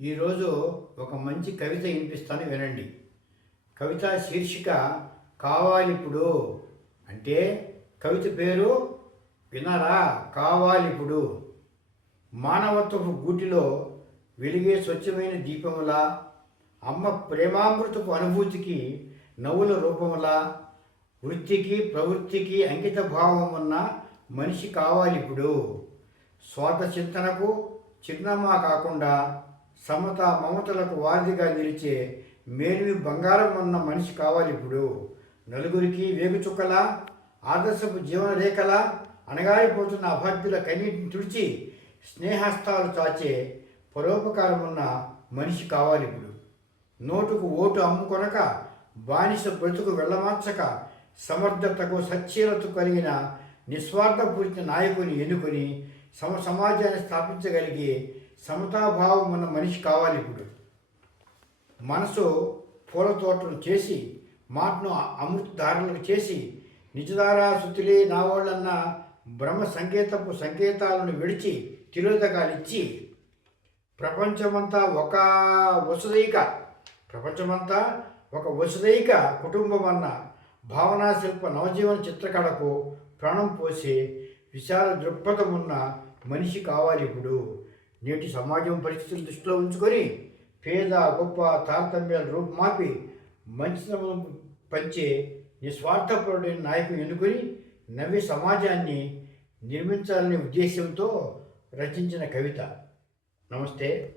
ఈరోజు ఒక మంచి కవిత వినిపిస్తాను వినండి. కవిత శీర్షిక కావాలిప్పుడు. అంటే కవిత పేరు వినరా, కావాలిప్పుడు. మానవత్వపు గూటిలో వెలిగే స్వచ్ఛమైన దీపములా, అమ్మ ప్రేమామృతపు అనుభూతికి నవ్వుల రూపములా, వృత్తికి ప్రవృత్తికి అంకిత భావం ఉన్న మనిషి కావాలిప్పుడు. స్వార్థ చింతనకు చిరునామా కాకుండా సమత మమతలకు వారధిగా నిలిచే మేలువి బంగారం ఉన్న మనిషి కావాలి ఇప్పుడు. నలుగురికి వేగుచుక్కల ఆదర్శపు జీవన రేఖల అణగారిపోతున్న అభాగ్యుల కన్నీటిని తుడిచి స్నేహస్తాలు చాచే పరోపకారం ఉన్న మనిషి కావాలి ఇప్పుడు. నోటుకు ఓటు అమ్ముకొనక బానిస బ్రతుకు వెళ్ళమార్చక సమర్థతకు సచ్చీలత కలిగిన నిస్వార్థపూరిత నాయకుని ఎన్నుకొని సమాజాన్ని స్థాపించగలిగే సమతాభావం ఉన్న మనిషి కావాలి ఇప్పుడు. మనసు పూల తోటలు చేసి మాటను అమృతధారలకు చేసి నిజధారా శృతులే నావాళ్ళన్న బ్రహ్మ సంకేతాలను విడిచి తిరోధకాలిచ్చి ప్రపంచమంతా ఒక వసుదైక కుటుంబం అన్న భావనా శిల్ప నవజీవన చిత్రకళకు ప్రాణం పోసే విశాల దృక్పథం ఉన్న మనిషి కావాలి ఇప్పుడు. నేటి సమాజం పరిస్థితులు దృష్టిలో ఉంచుకొని పేద గొప్ప తారతమ్యాలు రూపుమాపి మంచితనం పంచే నిస్వార్థపరుడైన నాయకుని ఎన్నుకొని నవ్య సమాజాన్ని నిర్మించాలనే ఉద్దేశంతో రచించిన కవిత. నమస్తే.